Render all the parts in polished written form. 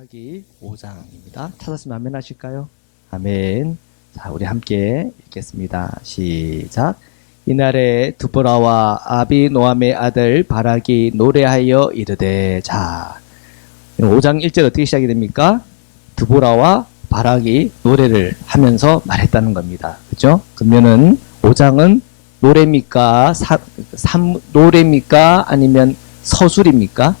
사사기 5장입니다. 찾았으면 아멘 하실까요? 아멘. 자, 우리 함께 읽겠습니다. 시작. 이날에 드보라와 아비노함의 아들 바락이 노래하여 이르되. 자, 5장 1절 어떻게 시작이 됩니까? 드보라와 바락이 노래를 하면서 말했다는 겁니다. 그죠? 그러면은 5장은 노래입니까? 노래입니까? 아니면 서술입니까?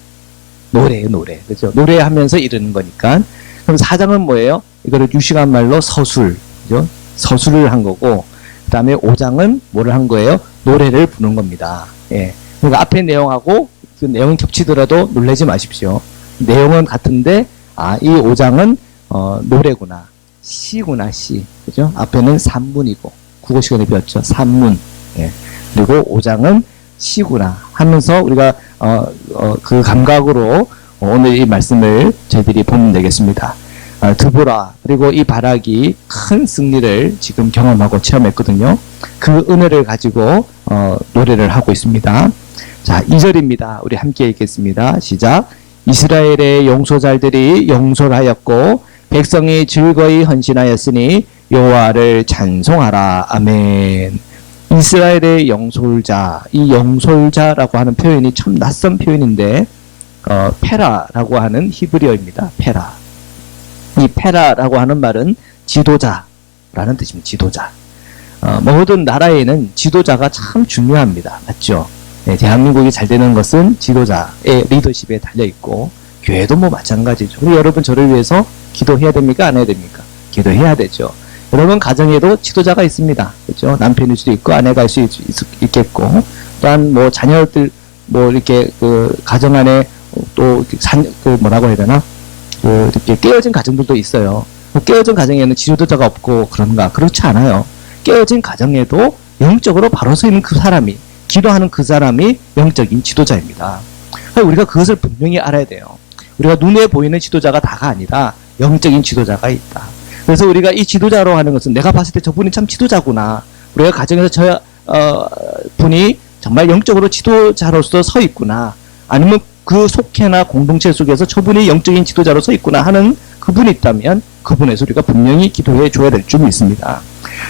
노래예요, 노래. 그죠? 노래하면서 이르는 거니까. 그럼 4장은 뭐예요? 이거를 유식한 말로 서술. 그죠? 서술을 한 거고, 그 다음에 5장은 뭐를 한 거예요? 노래를 부는 겁니다. 예. 그러니까 앞에 내용하고 그 내용이 겹치더라도 놀라지 마십시오. 내용은 같은데, 이 5장은, 노래구나. 시구나, 시. 그죠? 앞에는 산문이고, 국어 시간에 배웠죠. 산문. 예. 그리고 5장은 시구나 하면서 우리가 그 감각으로 오늘 이 말씀을 저희들이 보면 되겠습니다. 드보라 그리고 이 바락이 큰 승리를 지금 경험하고 체험했거든요. 그 은혜를 가지고 노래를 하고 있습니다. 자, 2절입니다. 우리 함께 읽겠습니다. 시작. 이스라엘의 용소잘들이 용솔하였고 백성이 즐거이 헌신하였으니 여호와를 찬송하라. 아멘. 이스라엘의 영솔자, 이 영솔자라고 하는 표현이 참 낯선 표현인데, 페라라고 하는 히브리어입니다. 페라. 이 페라라고 하는 말은 지도자라는 뜻입니다. 지도자. 모든 나라에는 지도자가 참 중요합니다. 맞죠? 네, 대한민국이 잘 되는 것은 지도자의 리더십에 달려있고, 교회도 뭐 마찬가지죠. 우리 여러분 저를 위해서 기도해야 됩니까? 안 해야 됩니까? 기도해야 되죠. 여러분 가정에도 지도자가 있습니다. 그렇죠? 남편일 수도 있고 아내가 있겠고 또한 뭐 자녀들 뭐 이렇게 그 가정 안에 또 그 뭐라고 해야 되나 그 이렇게 깨어진 가정들도 있어요. 깨어진 가정에는 지도자가 없고 그런가? 그렇지 않아요. 깨어진 가정에도 영적으로 바로 서 있는 그 사람이 기도하는 그 사람이 영적인 지도자입니다. 우리가 그것을 분명히 알아야 돼요. 우리가 눈에 보이는 지도자가 다가 아니라 영적인 지도자가 있다. 그래서 우리가 이 지도자로 하는 것은 내가 봤을 때 저분이 참 지도자구나. 우리가 가정에서 분이 정말 영적으로 지도자로서 서 있구나. 아니면 그 속회나 공동체 속에서 저분이 영적인 지도자로 서 있구나 하는 그분이 있다면 그분에서 우리가 분명히 기도해 줘야 될 줄 믿습니다.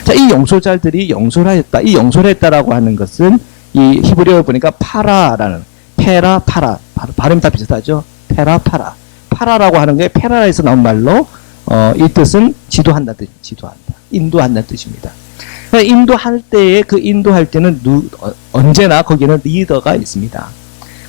자, 이 영솔자들이 영솔하였다. 이 영솔했다라고 하는 것은 이 히브리어를 보니까 파라라는 파라 발음이 다 비슷하죠. 파라 파라라고 하는 게 페라에서 나온 말로 이 뜻은 지도한다는 뜻, 지도한다. 인도한다는 뜻입니다. 인도할 때에 그 인도할 때는 언제나 거기는 리더가 있습니다.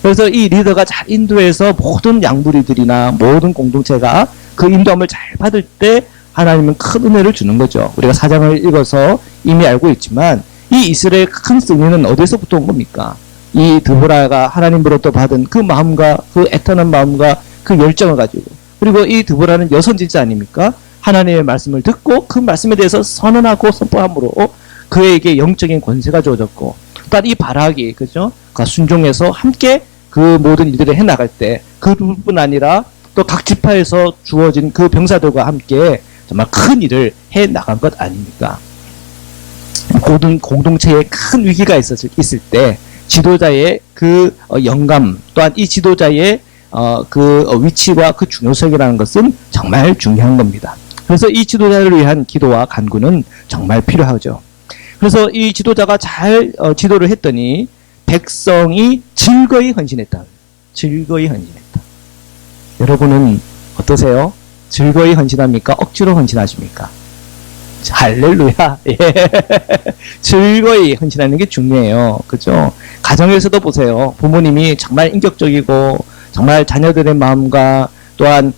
그래서 이 리더가 잘 인도해서 모든 양부리들이나 모든 공동체가 그 인도함을 잘 받을 때 하나님은 큰 은혜를 주는 거죠. 우리가 사장을 읽어서 이미 알고 있지만 이 이스라엘의 큰 승리는 어디서부터 온 겁니까? 이 드보라가 하나님으로부터 받은 그 마음과 그 애타는 마음과 그 열정을 가지고 그리고 이 드보라는 여선지자 아닙니까? 하나님의 말씀을 듣고 그 말씀에 대해서 선언하고 선포함으로 그에게 영적인 권세가 주어졌고 또한 이 바락이 그죠? 순종해서 함께 그 모든 일들을 해나갈 때 그뿐 아니라 또 각 지파에서 주어진 그 병사들과 함께 정말 큰 일을 해나간 것 아닙니까? 모든 공동체에 큰 위기가 있을 때 지도자의 그 영감 또한 이 지도자의 그 위치와 그 중요성이라는 것은 정말 중요한 겁니다. 그래서 이 지도자를 위한 기도와 간구는 정말 필요하죠. 그래서 이 지도자가 잘 지도를 했더니 백성이 즐거이 헌신했다. 즐거이 헌신했다. 여러분은 어떠세요? 즐거이 헌신합니까? 억지로 헌신하십니까? 할렐루야. 예. 즐거이 헌신하는 게 중요해요. 그죠? 가정에서도 보세요. 부모님이 정말 인격적이고 정말 자녀들의 마음과 또한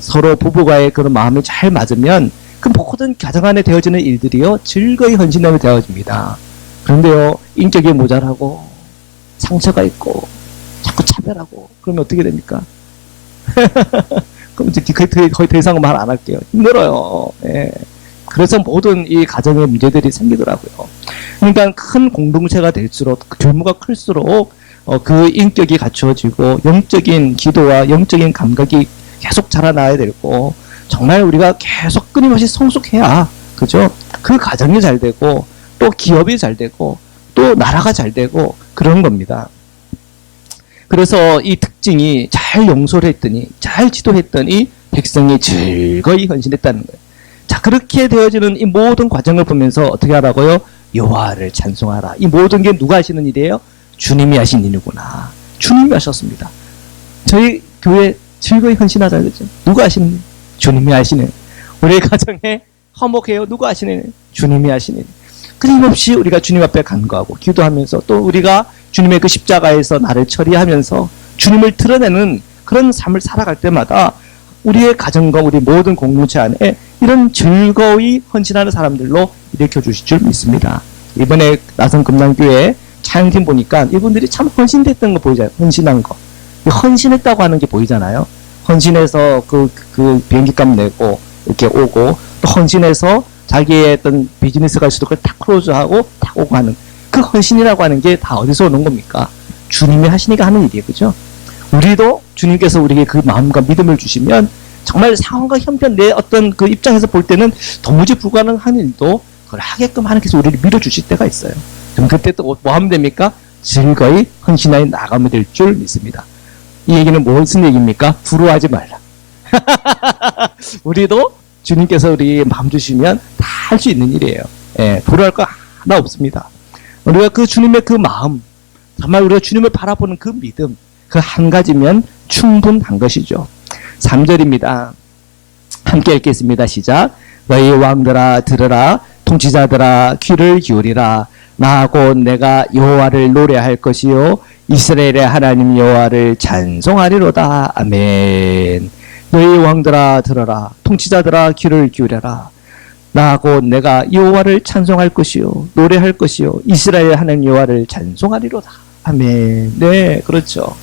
서로 부부와의 그런 마음이 잘 맞으면 그 모든 가정 안에 되어지는 일들이요 즐거이 헌신하며 되어집니다. 그런데요 인격이 모자라고 상처가 있고 자꾸 차별하고 그러면 어떻게 됩니까? 그럼 이제 거의 더 이상 말 안 할게요. 힘들어요. 예. 그래서 모든 이 가정의 문제들이 생기더라고요. 그러니까 큰 공동체가 될수록 규모가 클수록 그 인격이 갖추어지고 영적인 기도와 영적인 감각이 계속 자라나야 되고 정말 우리가 계속 끊임없이 성숙해야 그죠? 그 가정이 잘 되고 또 기업이 잘 되고 또 나라가 잘 되고 그런 겁니다. 그래서 이 특징이 잘 용서를 했더니, 잘 지도했더니 백성이 즐거이 헌신했다는 거예요. 자, 그렇게 되어지는 이 모든 과정을 보면서 어떻게 하라고요? 여호와를 찬송하라. 이 모든 게 누가 하시는 일이에요? 주님이 하신 일이구나. 주님이 하셨습니다. 저희 교회 즐거이 헌신하자, 그죠? 누가 하시는 일? 주님이 하시는. 우리 가정에 화목해요. 누가 하시는 일? 주님이 하시는 일. 끊임없이 우리가 주님 앞에 간구하고 기도하면서 또 우리가 주님의 그 십자가에서 나를 처리하면서 주님을 드러내는 그런 삶을 살아갈 때마다 우리의 가정과 우리 모든 공동체 안에 이런 즐거이 헌신하는 사람들로 일으켜 주실 줄 믿습니다. 이번에 나성 금남교회 찬양팀 보니까 이분들이 참 헌신됐던 거 보이잖아요. 헌신한 거. 헌신했다고 하는 게 보이잖아요. 헌신해서 그 비행기값 내고 이렇게 오고 또 헌신해서 자기의 어떤 비즈니스가 있어도 그걸 탁 클로즈하고 탁 오고 하는 그 헌신이라고 하는 게 다 어디서 오는 겁니까? 주님이 하시니까 하는 일이에요. 그죠? 우리도 주님께서 우리에게 그 마음과 믿음을 주시면 정말 상황과 형편 내 어떤 그 입장에서 볼 때는 도무지 불가능한 일도 그걸 하게끔 하나님께서 우리를 밀어주실 때가 있어요. 그럼 그때 또 뭐 하면 됩니까? 즐거이 헌신하여 나가면 될 줄 믿습니다. 이 얘기는 무슨 얘기입니까? 부러워하지 말라. 우리도 주님께서 우리 마음 주시면 다 할 수 있는 일이에요. 예, 부러워할 거 하나 없습니다. 우리가 그 주님의 그 마음, 정말 우리가 주님을 바라보는 그 믿음, 그 한 가지면 충분한 것이죠. 3절입니다. 함께 읽겠습니다. 시작. 너희 왕들아 들으라, 통치자들아 귀를 기울이라. 나하고 내가 여호와를 노래할 것이요 이스라엘의 하나님 여호와를 찬송하리로다. 아멘. 너희 왕들아 들어라, 통치자들아 귀를 기울여라. 나하고 내가 여호와를 찬송할 것이요 노래할 것이요 이스라엘 하나님 여호와를 찬송하리로다. 아멘. 네, 그렇죠.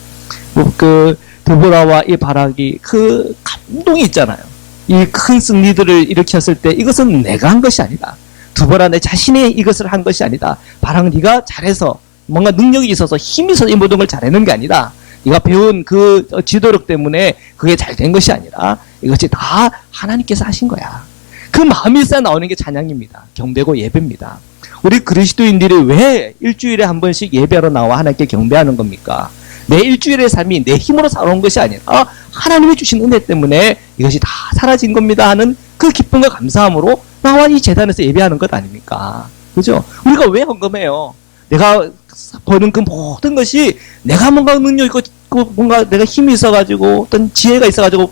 그 드보라와 이 바락이 그 감동이 있잖아요. 이 큰 승리들을 일으켰을 때 이것은 내가 한 것이 아니다. 드보라 내 자신이 이것을 한 것이 아니다. 바락 네가 잘해서 뭔가 능력이 있어서 힘이 있어서 이 모든 걸 잘하는 게 아니다. 네가 배운 그 지도력 때문에 그게 잘 된 것이 아니라 이것이 다 하나님께서 하신 거야. 그 마음이 있어야 나오는 게 찬양입니다. 경배고 예배입니다. 우리 그리스도인들이 왜 일주일에 한 번씩 예배하러 나와 하나님께 경배하는 겁니까? 내 일주일의 삶이 내 힘으로 살아온 것이 아니라 하나님이 주신 은혜 때문에 이것이 다 사라진 겁니다 하는 그 기쁨과 감사함으로 나와 이 재단에서 예배하는 것 아닙니까? 그죠? 우리가 왜 헌금해요? 내가 버는 그 모든 것이 내가 뭔가 능력 있고 뭔가 내가 힘이 있어가지고 어떤 지혜가 있어가지고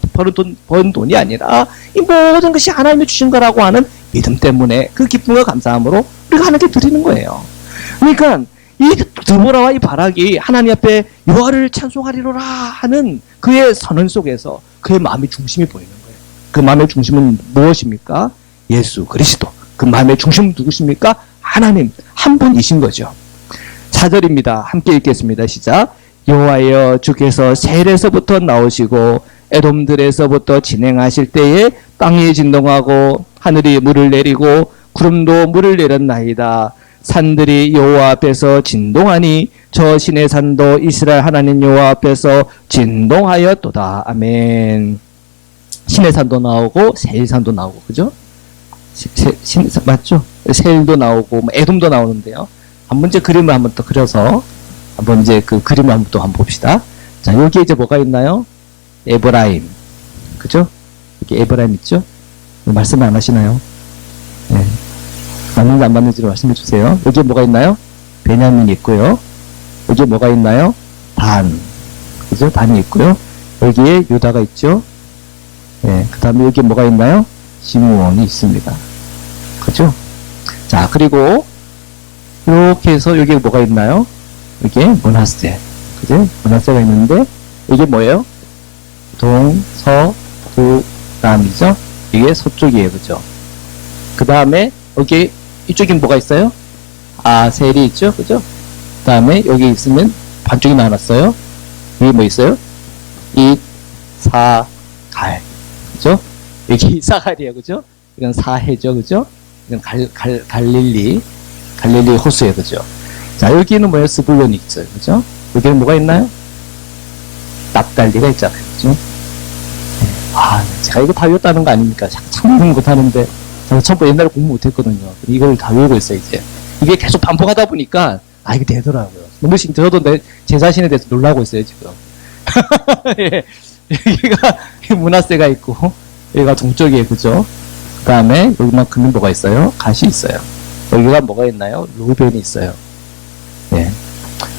버는 돈이 아니라 이 모든 것이 하나님이 주신 거라고 하는 믿음 때문에 그 기쁨과 감사함으로 우리가 하나님께 드리는 거예요. 그러니까 이 드보라와 이 바락이 하나님 앞에 여호와를 찬송하리로라 하는 그의 선언 속에서 그의 마음의 중심이 보이는 거예요. 그 마음의 중심은 무엇입니까? 예수 그리스도. 그 마음의 중심은 누구십니까? 하나님 한 분이신 거죠. 4절입니다. 함께 읽겠습니다. 시작. 여호와여 주께서 셀에서부터 나오시고 에돔들에서부터 진행하실 때에 땅이 진동하고 하늘이 물을 내리고 구름도 물을 내렸나이다. 산들이 여호와 앞에서 진동하니 저 신의 산도 이스라엘 하나님 여호와 앞에서 진동하였도다. 아멘. 신의 산도 나오고 세일산도 나오고 그죠? 맞죠? 세일도 나오고 에돔도 나오는데요. 한번 이제 그림을 한번 또 그려서 한번 이제 그 그림을 한번 또 한번 봅시다. 자, 여기 이제 뭐가 있나요? 에브라임. 그죠? 여기 에브라임 있죠? 말씀 안 하시나요? 네. 맞는지 안 맞는지를 말씀해 주세요. 여기에 뭐가 있나요? 베냐민이 있고요. 여기에 뭐가 있나요? 단. 그죠? 단이 있고요. 여기에 유다가 있죠? 네. 그 다음에 여기에 뭐가 있나요? 시므온이 있습니다. 그죠? 자, 그리고 이렇게 해서 여기에 뭐가 있나요? 여기에 므낫세. 그죠? 므낫세가 있는데 이게 뭐예요? 동, 서, 부, 남이죠? 이게 서쪽이에요. 그죠? 그 다음에 여기 이쪽에 뭐가 있어요? 아셀이 있죠? 그죠? 그 다음에 여기 있으면 반쪽이 나눴어요. 여기 뭐 있어요? 이, 사, 갈. 그죠? 여기 사갈이에요. 그죠? 이건 사해죠. 그죠? 이건 갈릴리 호수예요. 그죠? 자, 여기는 뭐예요? 스불론이 있어요. 그죠? 여기는 뭐가 있나요? 납달리가 있잖아요. 그죠? 아, 제가 이거 다 외웠다는 거 아닙니까? 참 공부 못하는데. 제가 처음에 옛날에 공부 못했거든요. 이걸 다 외우고 있어요, 이제. 이게 계속 반복하다 보니까, 이게 되더라고요. 너무 저도 제 자신에 대해서 놀라고 있어요, 지금. 예. 여기가 문화세가 있고, 여기가 동쪽이에요, 그죠? 그 다음에 여기만큼은 뭐가 있어요? 갓이 있어요. 여기가 뭐가 있나요? 루벤이 있어요. 예.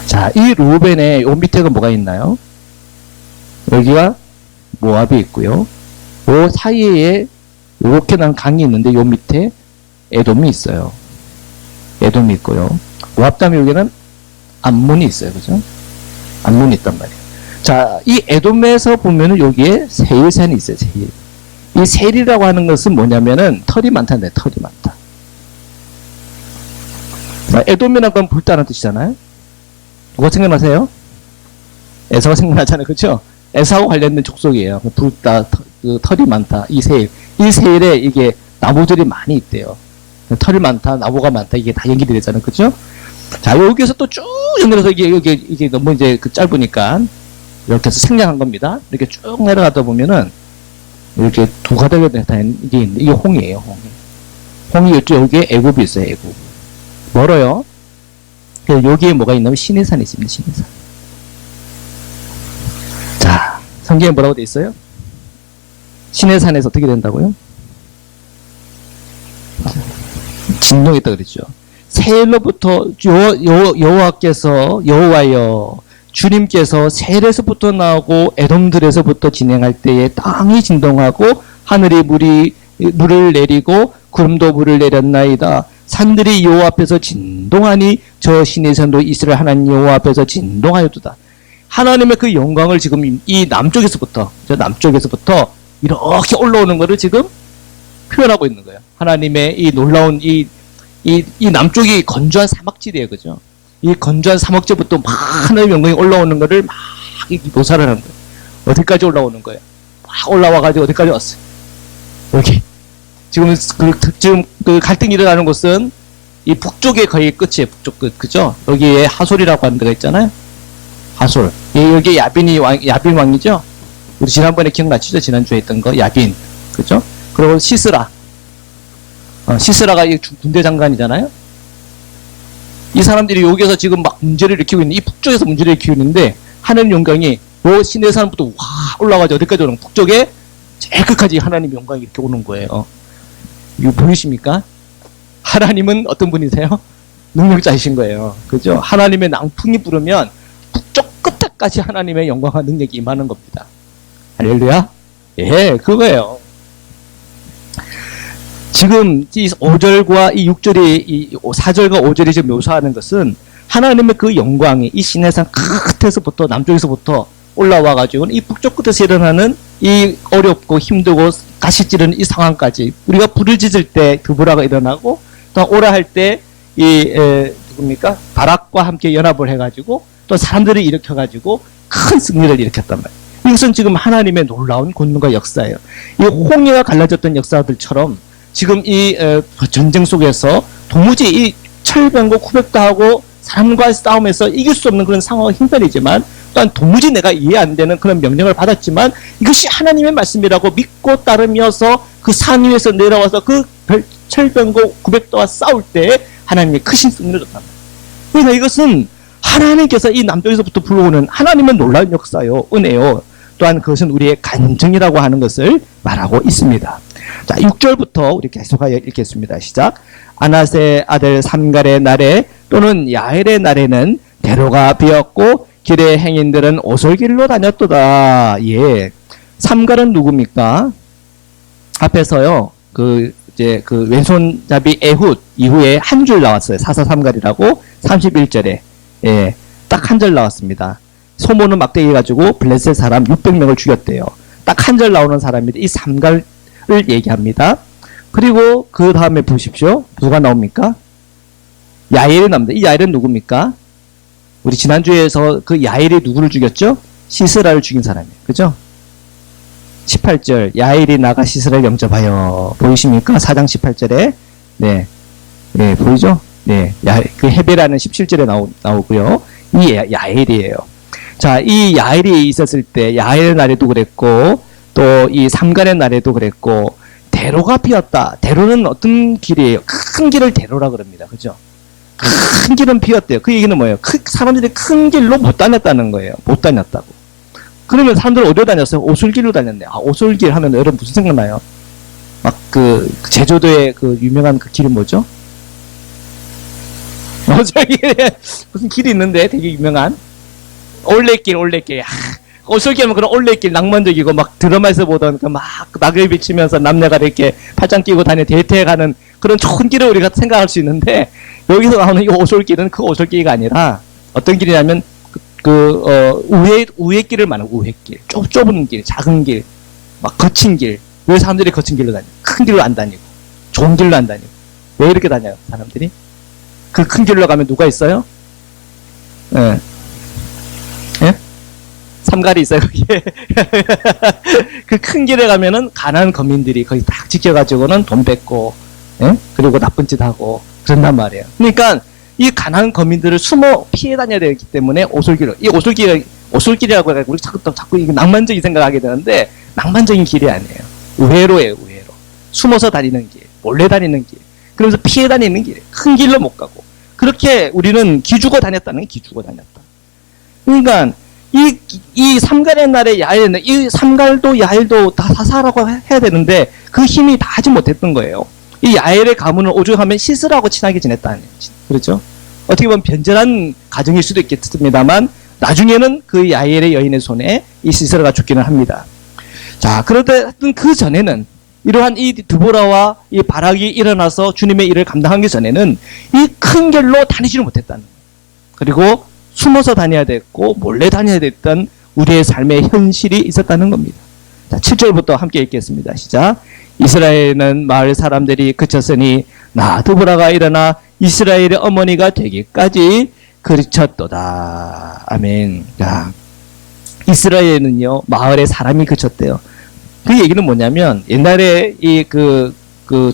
자, 이 루벤의 요 밑에가 뭐가 있나요? 여기가 모압이 있고요. 요 사이에 요렇게 난 강이 있는데 요 밑에 에돔이 있어요. 에돔이 있고요. 모압 다음에 여기는 암몬이 있어요. 그죠? 암몬이 있단 말이에요. 자, 이 에돔에서 보면은 여기에 세일산이 있어요. 세일. 이 세일이라고 하는 것은 뭐냐면은 털이 많다는데 털이 많다. 자, 에돔이라는 건 불다는 뜻이잖아요. 누가 생각나세요? 에사가 생각나잖아요. 그렇죠? 에사하고 관련된 족속이에요. 불다, 털이 많다. 이 세일. 이 세일에 이게 나무들이 많이 있대요. 털이 많다, 나무가 많다. 이게 다 연결이 되잖아요. 그렇죠? 자, 여기서 또 쭉 연결해서 이게 너무 이제 짧으니까 이렇게 해서 생략한 겁니다. 이렇게 쭉 내려가다 보면은 이렇게 두 가닥이 나타나는 게 있는데 이게 홍이에요. 홍이 여기에 애굽이 있어요. 애굽. 멀어요. 여기에 뭐가 있냐면 시내산이 있습니다. 시내산. 자, 성경에 뭐라고 돼 있어요? 시내산에서 어떻게 된다고요? 진동했다 그랬죠. 세일로부터 여호와여 주님께서 세일에서부터 나오고 에돔들에서부터 진행할 때에 땅이 진동하고 하늘이 물을 내리고 구름도 물을 내렸나이다. 산들이 여호와 앞에서 진동하니 저 시내산도 이스라엘 하나님 여호와 앞에서 진동하였도다. 하나님의 그 영광을 지금 이 남쪽에서부터 이렇게 올라오는 것을 지금 표현하고 있는 거예요. 하나님의 이 놀라운 이 남쪽이 건조한 사막지대예요. 그죠? 이 건조한 사막지부터 막 하나님의 영광이 올라오는 것을 막 묘사를 하는 거예요. 어디까지 올라오는 거예요? 막 올라와가지고 어디까지 왔어요? 여기. 지금 그 갈등이 일어나는 곳은 이 북쪽의 거의 끝이에요. 북쪽 끝. 그죠? 여기에 하솔이라고 하는 데가 있잖아요. 하솔. 여기 야빈 왕이죠? 우리 지난번에 기억나시죠? 지난주에 했던 거. 야빈. 그죠? 그리고 시스라. 시스라가 군대 장관이잖아요? 이 사람들이 여기에서 지금 막 문제를 일으키고 있는, 이 북쪽에서 문제를 일으키고 있는데, 하나님 영광이 요 시내산부터 와 올라가죠. 어디까지 오는 북쪽에 제일 끝까지 하나님 영광이 이렇게 오는 거예요. 이거 보이십니까? 하나님은 어떤 분이세요? 능력자이신 거예요. 그죠? 하나님의 낭풍이 부르면 북쪽 끝에까지 하나님의 영광과 능력이 임하는 겁니다. 할렐루야? 예, 그거예요. 지금 이 5절과 이 6절이, 이 4절과 5절이 지금 묘사하는 것은 하나님의 그 영광이 이 시내산 끝에서부터, 남쪽에서부터 올라와가지고 이 북쪽 끝에서 일어나는 이 어렵고 힘들고 가시 찌르는 이 상황까지 우리가 불을 지질 때 드보라가 일어나고 또 오라 할 때 누굽니까? 바락과 함께 연합을 해가지고 또 사람들을 일으켜가지고 큰 승리를 일으켰단 말이에요. 이것은 지금 하나님의 놀라운 권능과 역사예요. 이 홍해가 갈라졌던 역사들처럼 지금 이 전쟁 속에서 도무지 이 철병고 쿠백도 하고 사람과의 싸움에서 이길 수 없는 그런 상황은 형편이지만 또한 도무지 내가 이해 안 되는 그런 명령을 받았지만 이것이 하나님의 말씀이라고 믿고 따르면서 그 산 위에서 내려와서 그 철병고 900도와 싸울 때 하나님이 크신 승리를 줬단 말이에요. 그러니까 이것은 하나님께서 이 남쪽에서부터 불러오는 하나님의 놀라운 역사요, 은혜요. 또한 그것은 우리의 간증이라고 하는 것을 말하고 있습니다. 자, 6절부터 우리 계속하여 읽겠습니다. 시작. 아낫의 아들 삼갈의 날에 또는 야엘의 날에는 대로가 비었고 길의 행인들은 오솔길로 다녔도다. 예. 삼갈은 누굽니까? 앞에서요. 이제 왼손잡이 에훗 이후에 한 줄 나왔어요. 사사삼갈이라고 31절에. 예. 딱 한 절 나왔습니다. 소모는 막대기 가지고 블레셋 사람 600명을 죽였대요. 딱 한 절 나오는 사람인데 이 삼갈을 얘기합니다. 그리고 그 다음에 보십시오. 누가 나옵니까? 야엘이 나옵니다. 이 야엘은 누굽니까? 우리 지난주에서 그 야엘이 누구를 죽였죠? 시스라를 죽인 사람이에요. 그죠? 18절 야엘이 나가 시스라를 영접하여. 보이십니까? 4장 18절에 네, 네 보이죠? 네, 그 헤베라는 17절에 나오고요. 이 야엘이에요. 자, 이 야엘이 있었을 때 야엘의 날에도 그랬고 또 이 삼갈의 날에도 그랬고 대로가 피었다. 대로는 어떤 길이에요? 큰 길을 대로라 그럽니다. 그죠? 큰 길은 비었대요. 그 얘기는 뭐예요? 사람들이 큰 길로 못 다녔다는 거예요. 못 다녔다고. 그러면 사람들은 어디로 다녔어요? 오솔길로 다녔네. 아, 오솔길 하면 여러분 무슨 생각나요? 막 제주도의 그 유명한 그 길이 뭐죠? 저기 무슨 길이 있는데 되게 유명한 올레길. 오솔길 하면 그런 올레길 낭만적이고 막 드라마에서 보던 그 막 낙을 비치면서 남녀가 이렇게 팔짱 끼고 다니는 데이트에 가는 그런 좋은 길을 우리가 생각할 수 있는데 여기서 나오는 이 오솔길은 그 오솔길이 아니라 어떤 길이냐면 우회 길을 말하는 우회길. 좁은 길, 작은 길, 막 거친 길. 왜 사람들이 거친 길로 다녀요? 큰 길로 안 다니고 좋은 길로 안 다니고 왜 이렇게 다녀요? 사람들이? 그 큰 길로 가면 누가 있어요? 예. 예? 삼갈이 있어요, 거기에. 그 큰 길에 가면은 가난한 거민들이 거기 딱 지켜가지고는 돈 뺏고, 예? 그리고 나쁜 짓 하고, 그런단 말이에요. 그러니까 이 가난한 거민들을 숨어 피해 다녀야 되기 때문에 이 오솔길이라고 해가지고 우리 자꾸 이게 낭만적인 생각을 하게 되는데 낭만적인 길이 아니에요. 우회로예요, 우회로. 숨어서 다니는 길, 몰래 다니는 길. 그러면서 피해 다니는 길, 큰 길로 못 가고. 그렇게 우리는 기죽어 다녔다는 게 기죽어 다녔다. 그러니까 이 삼갈의 날에 야일은 이 삼갈도 야일도 다 사사라고 해야 되는데 그 힘이 다 하지 못했던 거예요. 이 야일의 가문을 오죽하면 시스라하고 친하게 지냈다는 그렇죠? 어떻게 보면 변절한 가정일 수도 있겠습니다만 나중에는 그 야일의 여인의 손에 이 시스라가 죽기는 합니다. 자, 그런데 하여튼 그 전에는 이러한 이 드보라와 이 바락이 일어나서 주님의 일을 감당하기 전에는 이 큰 길로 다니지를 못했다는 거예요. 그리고 숨어서 다녀야 됐고 몰래 다녀야 됐던 우리의 삶의 현실이 있었다는 겁니다. 자, 7절부터 함께 읽겠습니다. 시작. 이스라엘은 마을 사람들이 그쳤으니 나 드보라가 일어나 이스라엘의 어머니가 되기까지 그쳤도다. 아멘. 자, 이스라엘은요 마을에 사람이 그쳤대요. 그 얘기는 뭐냐면 옛날에 그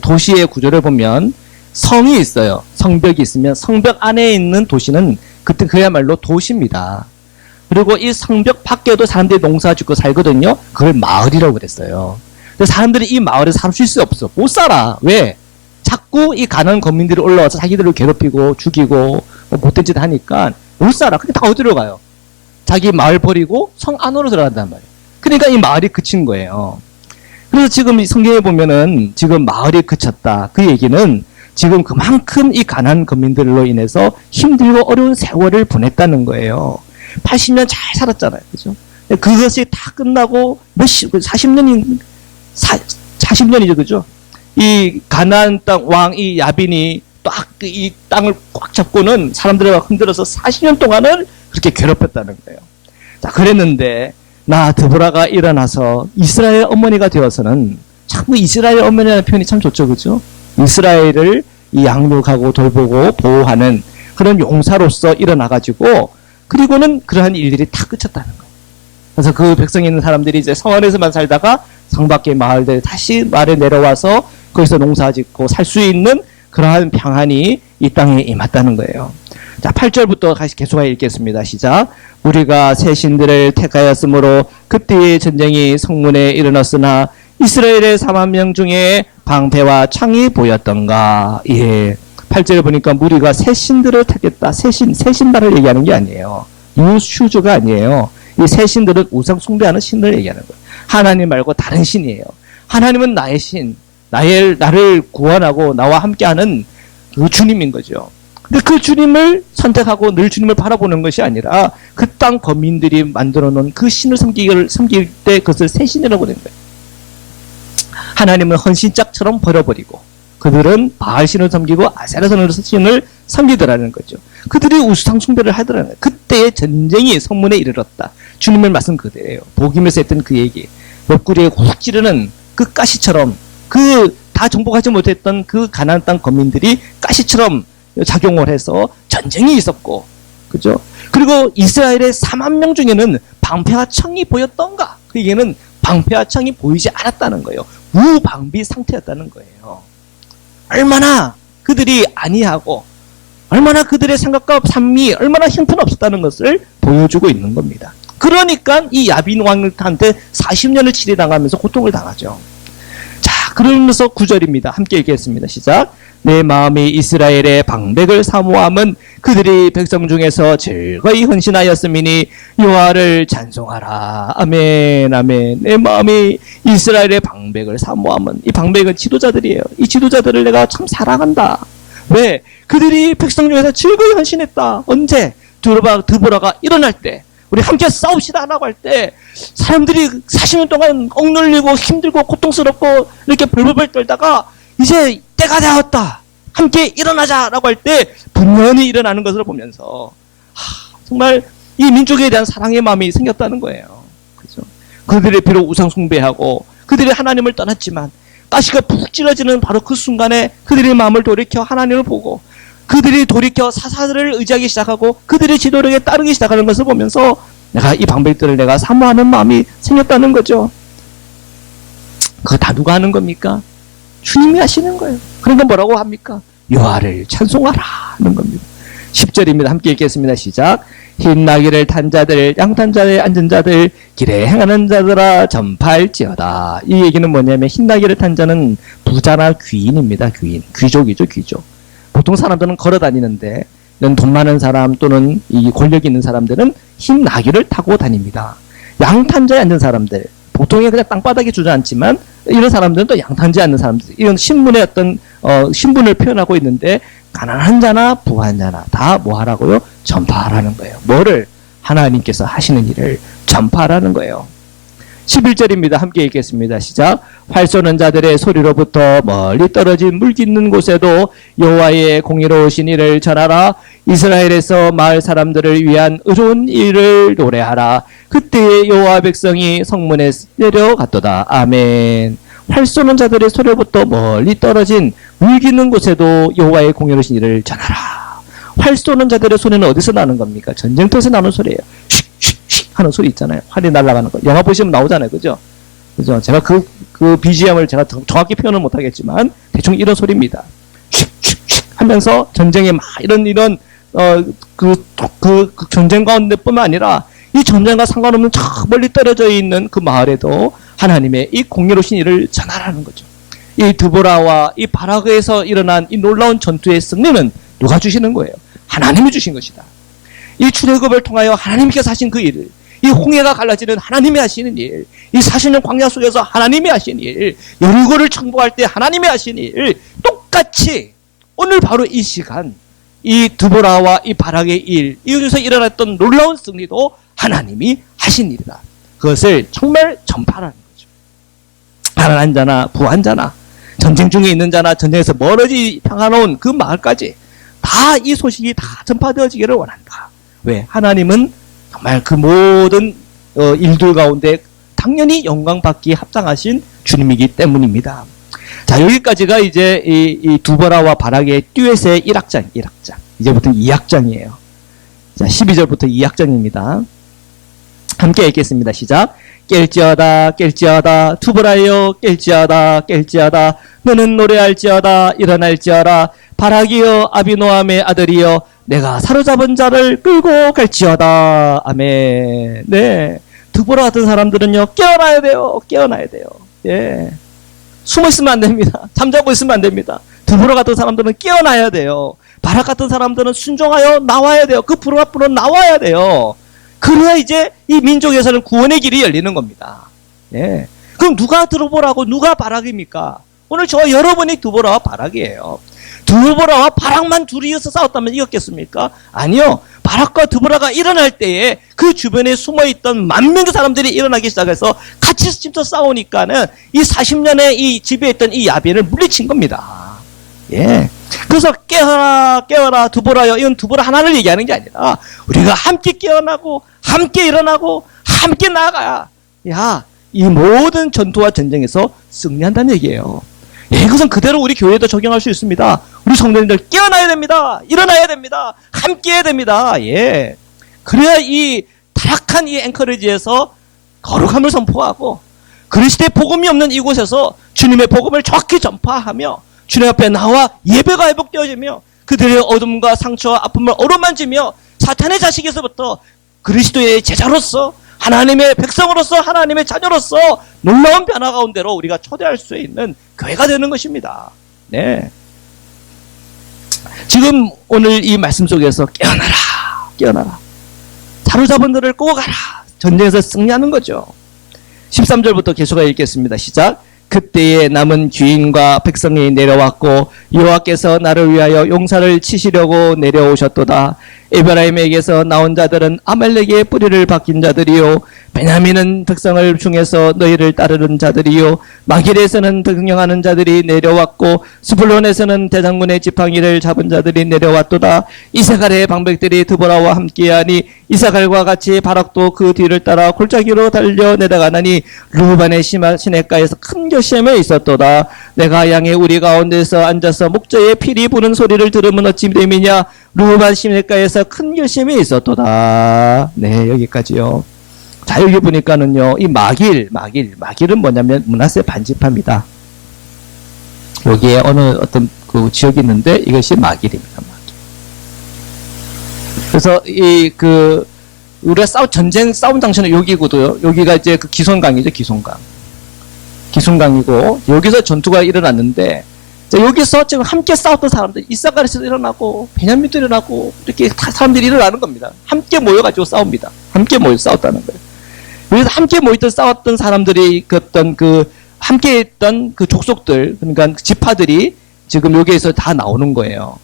도시의 구조를 보면 성이 있어요. 성벽이 있으면 성벽 안에 있는 도시는 그때 그야말로 도시입니다. 그리고 이 성벽 밖에도 사람들이 농사 짓고 살거든요. 그걸 마을이라고 그랬어요. 근데 사람들이 이 마을에 살 수 없어. 못 살아. 왜? 자꾸 이 가난한 거민들이 올라와서 자기들을 괴롭히고 죽이고 못된 짓 하니까 못 살아. 근데 다 어디로 가요? 자기 마을 버리고 성 안으로 들어간단 말이에요. 그러니까 이 마을이 그친 거예요. 그래서 지금 성경에 보면은 지금 마을이 그쳤다. 그 얘기는 지금 그만큼 이 가난한 거민들로 인해서 힘들고 어려운 세월을 보냈다는 거예요. 80년 잘 살았잖아요. 그죠? 그것이 다 끝나고 40년이죠. 그죠? 이 가나안 땅 왕 이 야빈이 딱 이 땅을 꽉 잡고는 사람들을 흔들어서 40년 동안을 그렇게 괴롭혔다는 거예요. 자, 그랬는데 나 드보라가 일어나서 이스라엘 어머니가 되어서는 자꾸 이스라엘 어머니라는 표현이 참 좋죠. 그죠? 이스라엘을 이 양육하고 돌보고 보호하는 그런 용사로서 일어나가지고 그리고는 그러한 일들이 다 그쳤다는 거예요. 그래서 그 백성에 있는 사람들이 이제 성 안에서만 살다가 성 밖의 마을들 다시 마을에 내려와서 거기서 농사 짓고 살 수 있는 그러한 평안이 이 땅에 임했다는 거예요. 자, 8절부터 다시 계속하여 읽겠습니다. 시작. 우리가 새 신들을 택하였으므로 그때의 전쟁이 성문에 일어났으나 이스라엘의 4만 명 중에 방패와 창이 보였던가. 예. 8절에 보니까 우리가 새 신들을 택했다. 새 신발을 얘기하는 게 아니에요. 뉴슈즈가 아니에요. 이 새 신들은 우상 숭배하는 신을 얘기하는 거예요. 하나님 말고 다른 신이에요. 하나님은 나의 신, 나를 구원하고 나와 함께하는 그 주님인 거죠. 근데 그 주님을 선택하고 늘 주님을 바라보는 것이 아니라 그 땅 거민들이 만들어 놓은 그 신을 섬길 때 그것을 새 신이라고 된 거예요. 하나님은 헌신짝처럼 버려버리고 그들은 바알신을 섬기고 아세라선을 신을 섬기더라는 거죠. 그들이 우상 숭배를 하더라는 거예요. 그때의 전쟁이 성문에 이르렀다. 주님의 말씀 그대로예요. 복음에서 했던 그 얘기. 옆구리에 훅 찌르는 그 가시처럼 다 정복하지 못했던 그 가나안 땅 거민들이 가시처럼 작용을 해서 전쟁이 있었고, 그죠? 그리고 이스라엘의 4만 명 중에는 방패와 창이 보였던가? 그 얘기는 방패와 창이 보이지 않았다는 거예요. 무방비 상태였다는 거예요. 얼마나 그들이 안이하고, 얼마나 그들의 생각과 삶이 얼마나 형편없었다는 것을 보여주고 있는 겁니다. 그러니까 이 야빈 왕한테 40년을 치리당하면서 고통을 당하죠. 자, 그러면서 9절입니다. 함께 읽겠습니다. 시작. 내 마음이 이스라엘의 방백을 사모함은 그들이 백성 중에서 즐거이 헌신하였음이니 여호와를 찬송하라. 아멘, 아멘. 내 마음이 이스라엘의 방백을 사모함은, 이 방백은 지도자들이에요. 이 지도자들을 내가 참 사랑한다. 왜? 그들이 백성 중에서 즐거이 헌신했다. 언제? 드보라가 일어날 때, 우리 함께 싸웁시다 라고 할 때, 사람들이 40년 동안 억눌리고 힘들고 고통스럽고 이렇게 벌벌벌 떨다가 이제 때가 되었다, 함께 일어나자라고 할 때 분연히 일어나는 것을 보면서 정말 이 민족에 대한 사랑의 마음이 생겼다는 거예요. 그죠? 그들이 비록 우상 숭배하고 그들이 하나님을 떠났지만 가시가 푹 찔러지는 바로 그 순간에 그들의 마음을 돌이켜 하나님을 보고 그들이 돌이켜 사사들을 의지하기 시작하고 그들의 지도력에 따르기 시작하는 것을 보면서 내가 이 방백들을 내가 사모하는 마음이 생겼다는 거죠. 그거 다 누가 하는 겁니까? 주님이 하시는 거예요. 그러니까 뭐라고 합니까? 여호와를 찬송하라 하는 겁니다. 10절입니다. 함께 읽겠습니다. 시작. 흰 나귀를 탄 자들, 양탄 자에 앉은 자들, 길에 행하는 자들아 전파할지어다. 이 얘기는 뭐냐면 흰 나귀를 탄 자는 부자나 귀인입니다. 귀인. 귀족이죠. 귀족. 보통 사람들은 걸어 다니는데 이런 돈 많은 사람 또는 이 권력 있는 사람들은 흰 나귀를 타고 다닙니다. 양탄자에 앉은 사람들, 보통에 그냥 땅바닥에 주저앉지만 이런 사람들은 또 양탄자에 앉는 사람들, 이런 신분의 어떤 신분을 표현하고 있는데 가난한 자나 부한 자나 다 뭐 하라고요? 전파하라는 거예요. 뭐를? 하나님께서 하시는 일을 전파하라는 거예요. 11절입니다. 함께 읽겠습니다. 시작. 활 쏘는 자들의 소리로부터 멀리 떨어진 물 깃는 곳에도 여호와의 공의로우신 일을 전하라. 이스라엘에서 마을 사람들을 위한 의로운 일을 노래하라. 그때 여호와 백성이 성문에 내려갔도다. 아멘. 활 쏘는 자들의 소리로부터 멀리 떨어진 물 깃는 곳에도 여호와의 공의로우신 일을 전하라. 활 쏘는 자들의 소리는 어디서 나는 겁니까? 전쟁터에서 나는 소리예요. 하는 소리 있잖아요. 활이 날아가는 거. 영화 보시면 나오잖아요. 그죠? 그죠? 제가 그 BGM을 제가 정확히 표현을 못하겠지만, 대충 이런 소리입니다. 슉슉슉 하면서 전쟁에 막 이런, 전쟁 가운데 뿐만 아니라, 이 전쟁과 상관없는 저 멀리 떨어져 있는 그 마을에도 하나님의 이 공의로우신 일을 전하라는 거죠. 이 드보라와 이 바락에서 일어난 이 놀라운 전투의 승리는 누가 주시는 거예요? 하나님이 주신 것이다. 이 출애굽을 통하여 하나님께서 하신 그 일을, 이 홍해가 갈라지는 하나님이 하시는 일, 이 40년 광야 속에서 하나님이 하신 일, 여리고를 정복할 때 하나님이 하신 일, 똑같이 오늘 바로 이 시간, 이 드보라와 이 바락의 일, 이곳에서 일어났던 놀라운 승리도 하나님이 하신 일이다. 그것을 정말 전파하는 거죠. 가난한 자나 부한 자나 전쟁 중에 있는 자나 전쟁에서 멀어지 평화로운 그 마을까지 다 이 소식이 다 전파되어지기를 원한다. 왜? 하나님은 정말 그 모든 일들 가운데 당연히 영광 받기에 합당하신 주님이기 때문입니다. 자, 여기까지가 이제 이 두보라와 바락의 듀엣의 1악장. 이제부터 2악장이에요. 자, 12절부터 2악장입니다. 함께 읽겠습니다. 시작. 깰지어다 두보라여 깰지어다 너는 노래할지어다 일어날지어다 바락이여 아비노함의 아들이여 내가 사로잡은 자를 끌고 갈지어다. 아멘. 네. 드보라 같은 사람들은요, 깨어나야 돼요. 예. 숨어 있으면 안 됩니다. 잠자고 있으면 안 됩니다. 드보라 같은 사람들은 깨어나야 돼요. 바락 같은 사람들은 순종하여 나와야 돼요. 그 불 앞으로 나와야 돼요. 그래야 이제 이 민족에서는 구원의 길이 열리는 겁니다. 예. 그럼 누가 드보라고 누가 바락입니까? 오늘 저와 여러분이 드보라와 바락이에요. 드보라와 바락만 둘이서 싸웠다면 이겼겠습니까? 아니요. 바락과 드보라가 일어날 때에 그 주변에 숨어있던 만 명의 사람들이 일어나기 시작해서 같이 진짜 싸우니까는 이 40년의 이 지배했던 이 야벤을 물리친 겁니다. 예. 그래서 깨어라 드보라여, 이건 드보라 하나를 얘기하는 게 아니라 우리가 함께 깨어나고 함께 일어나고 함께 나아가야 이 모든 전투와 전쟁에서 승리한다는 얘기예요. 예, 이것은 그대로 우리 교회에도 적용할 수 있습니다. 우리 성도님들 깨어나야 됩니다. 일어나야 됩니다. 함께 해야 됩니다. 예. 그래야 이 타락한 이 앵커리지에서 거룩함을 선포하고 그리스도의 복음이 없는 이곳에서 주님의 복음을 정확히 전파하며 주님 앞에 나와 예배가 회복되어지며 그들의 어둠과 상처와 아픔을 어루만지며 사탄의 자식에서부터 그리스도의 제자로서 하나님의 백성으로서 하나님의 자녀로서 놀라운 변화 가운데로 우리가 초대할 수 있는 교회가 되는 것입니다. 네. 지금 오늘 이 말씀 속에서 깨어나라, 깨어나라. 사로잡은 들을 꼬고 가라. 전쟁에서 승리하는 거죠. 13절부터 계속해 읽겠습니다. 시작. 그때에 남은 귀인과 백성이 내려왔고 여호와께서 나를 위하여 용사를 치시려고 내려오셨도다. 에브라임에게서 나온 자들은 아말렉의 뿌리를 박힌 자들이요 베냐민은 백성을 중에서 너희를 따르는 자들이요 마길에서는 등령하는 자들이 내려왔고 스불론에서는 대장군의 지팡이를 잡은 자들이 내려왔도다. 이사갈의 방백들이 드보라와 함께하니 이사갈과 같이 바락도 그 뒤를 따라 골짜기로 달려 내려가나니 르후반의 시냇가에서 큰 결심에 있었도다. 내가 양의 우리 가운데서 앉아서 목자의 피리 부는 소리를 들으면 어찌 됨이냐. 르후반 시냇가에서 큰 결심이 있었도다. 네, 여기까지요. 자, 여기 보니까는요, 이 마길은 뭐냐면 므낫세 반지파입니다. 여기에 어떤 그 지역이 있는데 이것이 마길입니다. 마길. 그래서 우리가 싸운 장소는 여기고도요. 여기가 이제 그 기손강이죠, 기손강이고 여기서 전투가 일어났는데. 자, 여기서 지금 함께 싸웠던 사람들, 이사갈에서도 일어나고, 베냐민도 일어나고, 이렇게 사람들이 일어나는 겁니다. 함께 모여가지고 싸웁니다. 함께 모여 싸웠다는 거예요. 그래서 함께 싸웠던 사람들이 함께 했던 그 족속들, 그러니까 지파들이 지금 여기에서 다 나오는 거예요.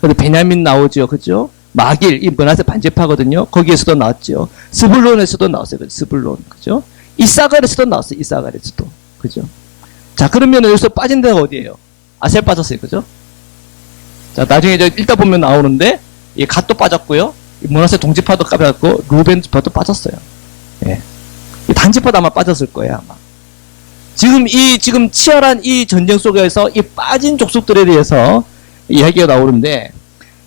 그런데 베냐민 나오죠. 그죠? 마길, 이 므낫세 반지파거든요. 거기에서도 나왔죠. 스불론에서도 나왔어요. 스불론. 그죠? 이사갈에서도 나왔어요. 이사갈에서도. 그죠? 자, 그러면 여기서 빠진 데가 어디예요? 아셀 빠졌어요. 그죠? 자, 나중에 읽다 보면 나오는데, 이 갓도 빠졌고요. 므낫세 동지파도 빠졌고, 루벤 지파도 빠졌어요. 예. 이 단지파도 아마 빠졌을 거예요, 아마. 지금 치열한 이 전쟁 속에서 이 빠진 족속들에 대해서 이야기가 나오는데,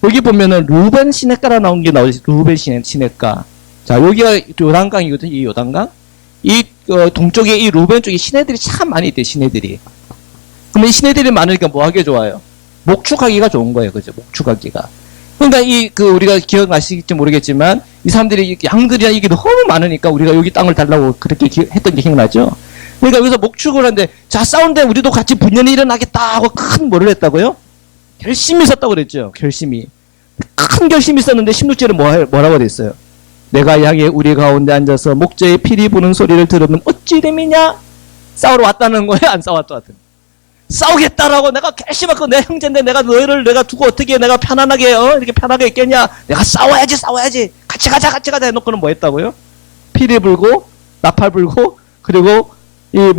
여기 보면은 루벤 시냇가라 나온 게 나오지, 루벤 시냇가. 자, 여기가 요단강이거든요, 이 요단강. 동쪽에 이 루벤 쪽에 시내들이 참 많이 있대요, 시내들이. 그러면 이 시내들이 많으니까 뭐 하기 좋아요? 목축하기가 좋은 거예요. 그죠? 목축하기가. 그러니까 우리가 기억나실지 모르겠지만, 이 사람들이, 양들이나 이게 너무 많으니까 우리가 여기 땅을 달라고 그렇게 했던 게 기억나죠? 그러니까 여기서 목축을 하는데, 자, 싸운데 우리도 같이 분열이 일어나겠다 하고 큰 뭐를 했다고요? 결심이 있었다고 그랬죠? 결심이. 큰 결심이 있었는데, 16절에 뭐라고 됐어요? 내가 양의 우리 가운데 앉아서 목자의 피리 부는 소리를 들으면 어찌 됨이냐? 싸우러 왔다는 거예요? 안 싸웠다는 거예요? 싸우겠다라고 내가 결심하고 내 형제인데 너희를 두고 어떻게 내가 편안하게 이렇게 편하게 있겠냐? 내가 싸워야지 같이 가자 해놓고는 뭐 했다고요? 피리 불고 나팔 불고 그리고 이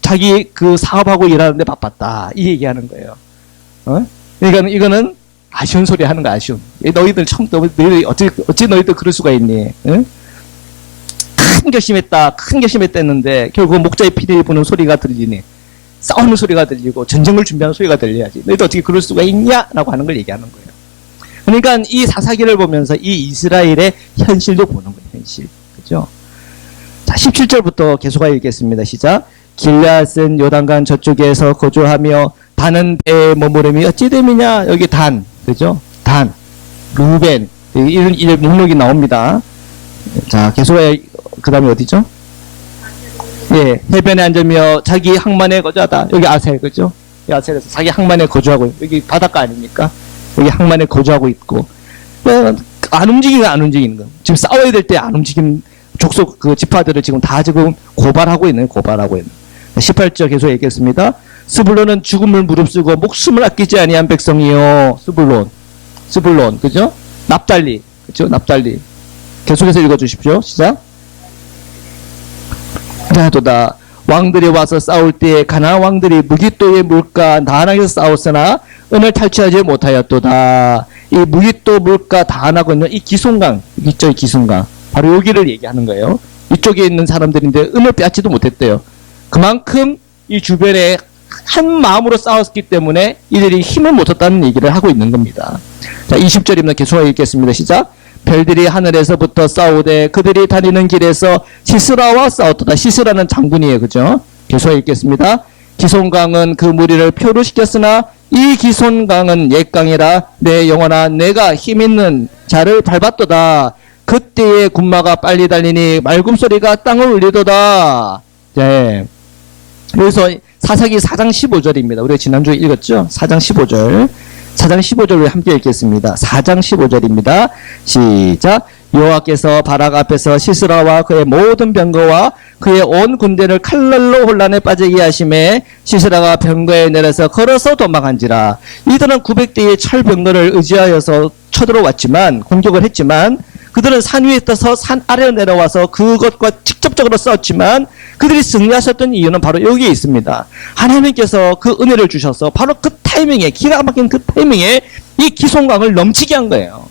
자기 그 사업하고 일하는데 바빴다 이 얘기하는 거예요. 그러니까 이거는 아쉬운 소리 하는 거 아쉬움. 너희들 너희들 어찌 너희들 그럴 수가 있니? 응? 큰 결심했다 했는데 결국 목자의 피리 부는 소리가 들리니. 싸우는 소리가 들리고 전쟁을 준비하는 소리가 들려야지. 너희도 어떻게 그럴 수가 있냐라고 하는 걸 얘기하는 거예요. 그러니까 이 사사기를 보면서 이 이스라엘의 현실도 보는 거예요. 현실. 그죠? 자, 17절부터 계속하여 읽겠습니다. 시작. 길르앗은 요단강 저쪽에서 거주하며 단은 배에 머무름이 어찌 됨이냐. 여기 단. 그죠? 단. 루벤. 이런 목록이 나옵니다. 자, 계속하여 그 다음에 어디죠? 예, 해변에 앉으며 자기 항만에 거주하다. 여기 아셀, 그죠? 이 아셀에서 자기 항만에 거주하고, 여기 바닷가 아닙니까? 여기 항만에 거주하고 있고, 안 움직이는 거. 지금 싸워야 될 때 안 움직이는 족속 지파들을 지금 다 고발하고 있는. 18절 계속 얘기했습니다. 스불론은 죽음을 무릅쓰고 목숨을 아끼지 아니한 백성이요. 스불론, 그죠? 납달리, 그죠? 납달리. 계속해서 읽어주십시오. 시작. 도다 왕들이 와서 싸울 때에 가나안 왕들이 무깃도의 물가 다한항에서 싸웠으나 은을 탈취하지 못하였도다. 이 무깃도 물가 다한항은요, 이 기손강 있죠, 이 기손강 바로 여기를 얘기하는 거예요. 이쪽에 있는 사람들인데 은을 빼앗지도 못했대요. 그만큼 이 주변에 한 마음으로 싸웠기 때문에 이들이 힘을 못 얻었다는 얘기를 하고 있는 겁니다. 자, 20절입니다. 계속 읽겠습니다. 시작. 별들이 하늘에서부터 싸우되 그들이 다니는 길에서 시스라와 싸웠도다. 시스라는 장군이에요. 그죠? 계속 읽겠습니다. 기손강은 그 무리를 표류시켰으나 이 기손강은 옛강이라 내 영혼아 내가 힘있는 자를 밟았도다. 그때의 군마가 빨리 달리니 말굽소리가 땅을 울리도다. 네. 그래서 사사기 4장 15절입니다. 우리가 지난주에 읽었죠? 4장 15절. 4장 15절을 함께 읽겠습니다. 4장 15절입니다. 시작. 여호와께서 바락 앞에서 시스라와 그의 모든 병거와 그의 온 군대를 칼날로 혼란에 빠지게 하심에 시스라가 병거에 내려서 걸어서 도망한지라. 이들은 900대의 철병거를 의지하여서 쳐들어왔지만, 공격을 했지만, 그들은 산 위에 떠서 산 아래로 내려와서 그것과 직접적으로 싸웠지만 그들이 승리하셨던 이유는 바로 여기에 있습니다. 하나님께서 그 은혜를 주셔서 바로 그 타이밍에, 기가 막힌 그 타이밍에 이 기송강을 넘치게 한 거예요.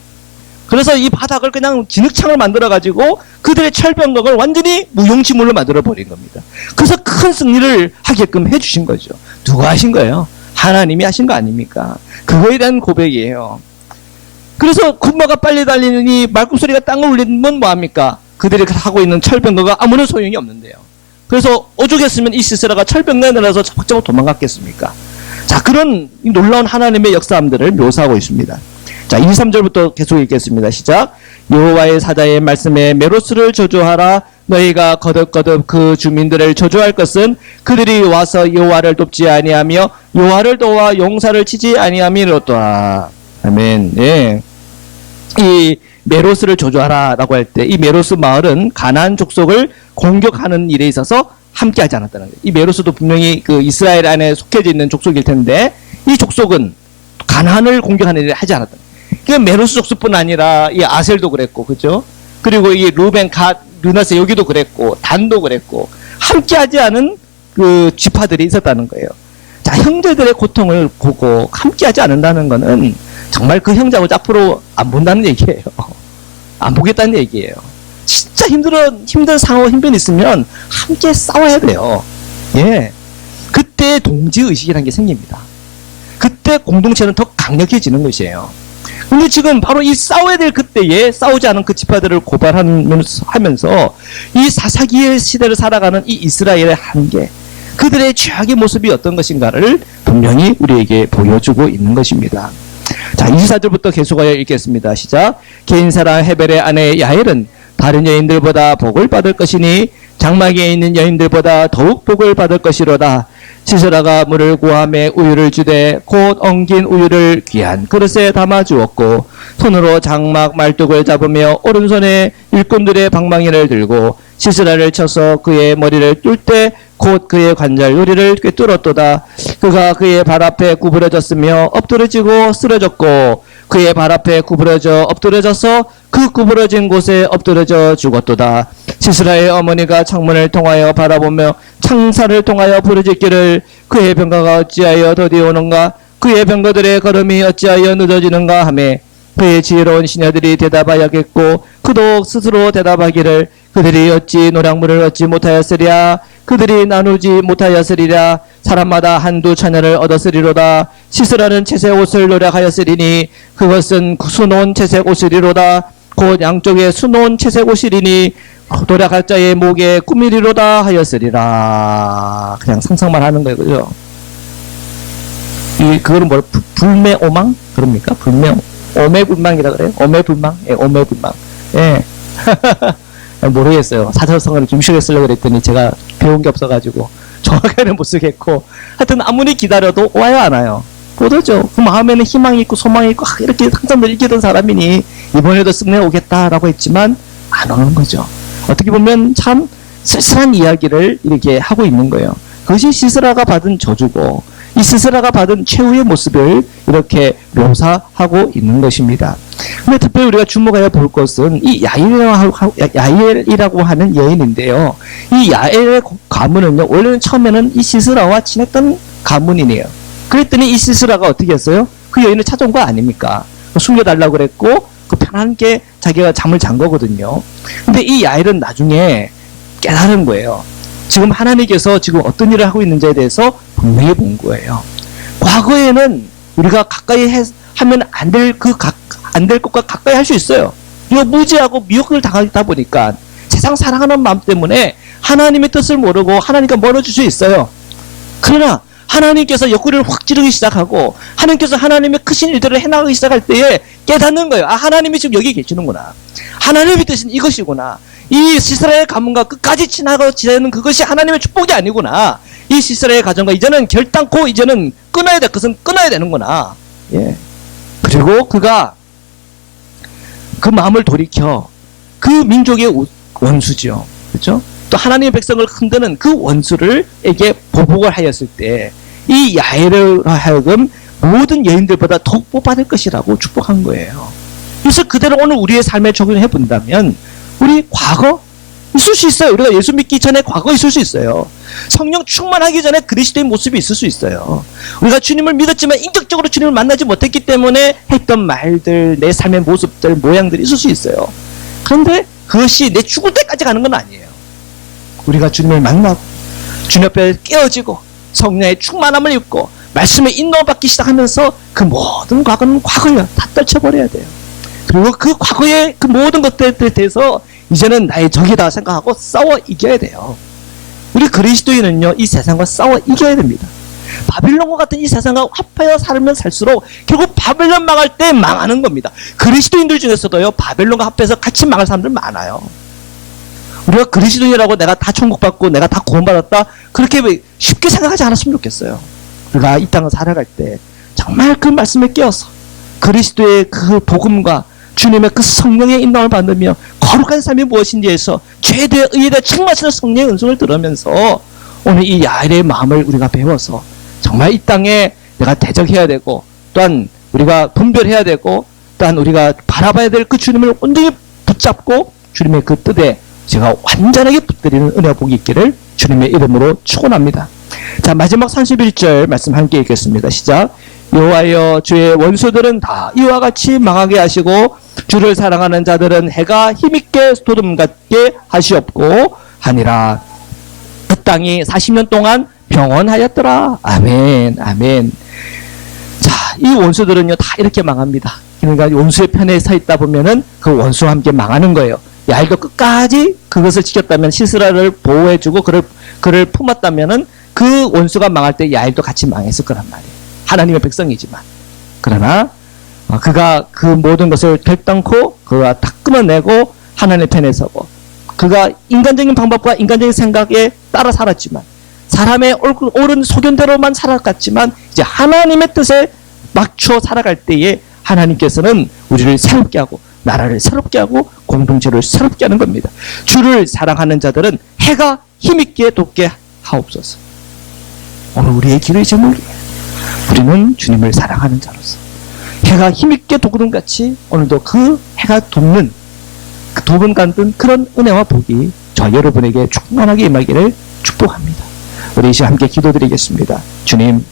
그래서 이 바닥을 그냥 진흙창을 만들어가지고 그들의 철병거를 완전히 무용지물로 만들어버린 겁니다. 그래서 큰 승리를 하게끔 해주신 거죠. 누가 하신 거예요? 하나님이 하신 거 아닙니까? 그거에 대한 고백이에요. 그래서 군마가 빨리 달리느니 말굽소리가 땅을 울리면 뭐합니까? 그들이 하고 있는 철병거가 아무런 소용이 없는데요. 그래서 오죽했으면 이 시스라가 철병거에 내려서 차박차박 도망갔겠습니까? 자, 그런 놀라운 하나님의 역사함들을 묘사하고 있습니다. 자, 2, 3절부터 계속 읽겠습니다. 시작. 여호와의 사자의 말씀에 메로스를 저주하라. 너희가 거듭거듭 그 주민들을 저주할 것은 그들이 와서 여호와를 돕지 아니하며 여호와를 도와 용사를 치지 아니함이로다. 아멘. 예. 이 메로스를 저주하라라고 할 때 이 메로스 마을은 가나안 족속을 공격하는 일에 있어서 함께하지 않았다는 거예요. 이 메로스도 분명히 그 이스라엘 안에 속해져 있는 족속일 텐데 이 족속은 가나안을 공격하는 일을 하지 않았다. 그 메로스 족속뿐 아니라 이 아셀도 그랬고, 그죠? 그리고 이 루벤, 갓, 르나세 여기도 그랬고, 단도 그랬고, 함께하지 않은 그 지파들이 있었다는 거예요. 자, 형제들의 고통을 보고 함께하지 않는다는 거는 정말 그 형제하고 앞으로 안 본다는 얘기예요. 안 보겠다는 얘기예요. 진짜 힘든 상황, 힘든 있으면 함께 싸워야 돼요. 예. 그때 동지의식이라는 게 생깁니다. 그때 공동체는 더 강력해지는 것이에요. 근데 지금 바로 이 싸워야 될 그때에 싸우지 않은 그 지파들을 고발하면서 이 사사기의 시대를 살아가는 이 이스라엘의 한계, 그들의 죄악의 모습이 어떤 것인가를 분명히 우리에게 보여주고 있는 것입니다. 자, 24절부터 계속하여 읽겠습니다. 시작. 개인사랑 헤벨의 아내 야엘은 다른 여인들보다 복을 받을 것이니 장막에 있는 여인들보다 더욱 복을 받을 것이로다. 시스라가 물을 구함에 우유를 주되 곧 엉긴 우유를 귀한 그릇에 담아 주었고 손으로 장막 말뚝을 잡으며 오른손에 일꾼들의 방망이를 들고 시스라를 쳐서 그의 머리를 뚫 때 곧 그의 관절 요리를 꿰뚫었도다. 그가 그의 발 앞에 구부러졌으며 엎드러지고 쓰러졌고 그의 발 앞에 구부러져 엎드러져서 그 구부러진 곳에 엎드러져 죽었도다. 시스라의 어머니가 창문을 통하여 바라보며 창살을 통하여 부르짖기를 그의 병거가 어찌하여 더디오는가 그의 병거들의 걸음이 어찌하여 늦어지는가 하며 그의 지혜로운 시녀들이 대답하였겠고 그도 스스로 대답하기를 그들이 어찌 노량물을 얻지 못하였으랴 그들이 나누지 못하였으리라 사람마다 한두 처녀를 얻었으리로다. 시스라는 채색 옷을 노력하였으리니 그것은 수놓은 채색 옷이리로다. 곧 양쪽에 수놓은 채색 옷이리니 노력할 자의 목에 꾸미리로다 하였으리라. 그냥 상상만 하는 거예요. 그죠? 그거는 뭐 불매오망? 그럽니까? 오매불망이라 그래요? 오매불망? 예, 오매불망. 예. 모르겠어요. 사자성어를 좀 쉽게 쓰려고 그랬더니 제가 배운 게 없어가지고 정확하게는 못 쓰겠고 하여튼 아무리 기다려도 와요 안 와요? 못 오죠. 그 마음에는 희망이 있고 소망이 있고 이렇게 항상 늘 이기던 사람이니 이번에도 쓱내 오겠다라고 했지만 안 오는 거죠. 어떻게 보면 참 쓸쓸한 이야기를 이렇게 하고 있는 거예요. 그것이 시스라가 받은 저주고 이 시스라가 받은 최후의 모습을 이렇게 묘사하고 있는 것입니다. 근데 특별히 우리가 주목하여 볼 것은 이 야엘이라고 하는 여인인데요. 이 야엘의 가문은요, 원래는 처음에는 이 시스라와 친했던 가문이네요. 그랬더니 이 시스라가 어떻게 했어요? 그 여인을 찾아온 거 아닙니까? 숨겨달라고 그랬고, 그 편안하게 자기가 잠을 잔 거거든요. 근데 이 야엘은 나중에 깨달은 거예요. 지금 하나님께서 지금 어떤 일을 하고 있는지에 대해서 분명히 본 거예요. 과거에는 우리가 가까이 하면 안 될 것과 가까이 할 수 있어요. 우리가 무지하고 미혹을 당하다 보니까 세상 사랑하는 마음 때문에 하나님의 뜻을 모르고 하나님과 멀어질 수 있어요. 그러나 하나님께서 옆구리를 확 찌르기 시작하고 하나님께서 하나님의 크신 일들을 해나가기 시작할 때에 깨닫는 거예요. 아, 하나님이 지금 여기 계시는구나. 하나님의 뜻은 이것이구나. 이 시스라의 가문과 끝까지 지나고 지내는 그것이 하나님의 축복이 아니구나. 이 시스라의 가정과 이제는 결단코 이제는 끊어야 될 것은 끊어야 되는구나. 예. 그리고 그가 그 마음을 돌이켜 그 민족의 원수죠. 그렇죠? 또 하나님의 백성을 흔드는 그 원수를에게 보복을 하였을 때 이 야엘을 하여금 모든 여인들보다 더욱 뽑아낼 것이라고 축복한 거예요. 그래서 그대로 오늘 우리의 삶에 적용해 본다면 우리 과거 있을 수 있어요. 우리가 예수 믿기 전에 과거 있을 수 있어요. 성령 충만하기 전에 그리스도의 모습이 있을 수 있어요. 우리가 주님을 믿었지만 인격적으로 주님을 만나지 못했기 때문에 했던 말들, 내 삶의 모습들, 모양들이 있을 수 있어요. 그런데 그것이 내 죽을 때까지 가는 건 아니에요. 우리가 주님을 만나고 주님 앞에 깨어지고 성령의 충만함을 입고 말씀의 인도받기 시작하면서 그 모든 과거는 과거예요. 다 떨쳐버려야 돼요. 그리고 그 과거의 그 모든 것들에 대해서 이제는 나의 적이다 생각하고 싸워 이겨야 돼요. 우리 그리스도인은요, 이 세상과 싸워 이겨야 됩니다. 바빌론과 같은 이 세상과 합하여 살면 살수록 결국 바빌론 망할 때 망하는 겁니다. 그리스도인들 중에서도요, 바빌론과 합해서 같이 망할 사람들 많아요. 우리가 그리스도인이라고 내가 다 천국받고 내가 다 구원받았다, 그렇게 쉽게 생각하지 않았으면 좋겠어요. 우리가 이 땅을 살아갈 때 정말 그 말씀에 깨어서 그리스도의 그 복음과 주님의 그 성령의 인도를 받으며 거룩한 삶이 무엇인지에서 죄대 의에 대해 책망하시는 성령의 은총을 들으면서 오늘 이 야엘의 마음을 우리가 배워서 정말 이 땅에 내가 대적해야 되고, 또한 우리가 분별해야 되고, 또한 우리가 바라봐야 될 그 주님을 온전히 붙잡고 주님의 그 뜻에 제가 완전하게 붙들리는 은혜와 복이 있기를 주님의 이름으로 축원합니다. 자, 마지막 31절 말씀 함께 읽겠습니다. 시작. 여호와여, 주의 원수들은 다 이와 같이 망하게 하시고 주를 사랑하는 자들은 해가 힘있게 도둠같게 하시옵고 하니라. 그 땅이 40년 동안 평온하였더라. 아멘, 아멘. 자, 이 원수들은요 다 이렇게 망합니다. 그러니까 원수의 편에 서 있다 보면은 그 원수와 함께 망하는 거예요. 야엘도 끝까지 그것을 지켰다면, 시스라를 보호해주고 그를 품었다면은 그 원수가 망할 때 야엘도 같이 망했을 거란 말이에요. 하나님의 백성이지만. 그러나 그가 그 모든 것을 결단코 그가 다 끊어내고 하나님의 편에 서고, 그가 인간적인 방법과 인간적인 생각에 따라 살았지만, 사람의 옳은 소견대로만 살아갔지만, 이제 하나님의 뜻에 맞춰 살아갈 때에 하나님께서는 우리를 새롭게 하고 나라를 새롭게 하고 공동체를 새롭게 하는 겁니다. 주를 사랑하는 자들은 해가 힘있게 돋게 하옵소서. 오늘 우리의 기도의 제목이에요. 우리는 주님을 사랑하는 자로서 해가 힘있게 돋는 같이 오늘도 그 해가 돋는, 그 돋은 같은 그런 은혜와 복이 저 여러분에게 충만하게 임하기를 축복합니다. 우리 이제 함께 기도드리겠습니다. 주님,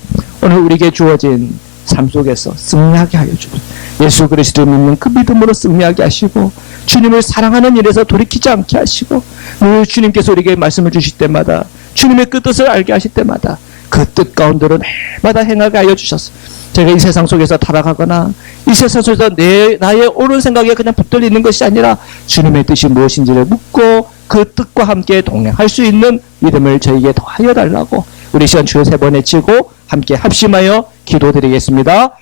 오늘 우리에게 주어진 삶 속에서 승리하게 하여 주옵소서. 예수 그리스도를 믿는 그 믿음으로 승리하게 하시고, 주님을 사랑하는 일에서 돌이키지 않게 하시고, 늘 주님께서 우리에게 말씀을 주실 때마다, 주님의 그 뜻을 알게 하실 때마다 그 뜻 가운데로 날마다 행하게 하여 주셔서 제가 이 세상 속에서 타락하거나 이 세상 속에서 나의 옳은 생각에 그냥 붙들려 있는 것이 아니라 주님의 뜻이 무엇인지를 묻고 그 뜻과 함께 동행할 수 있는 믿음을 저에게 더하여 달라고 우리 시간 주여 세 번 외치고 함께 합심하여 기도드리겠습니다.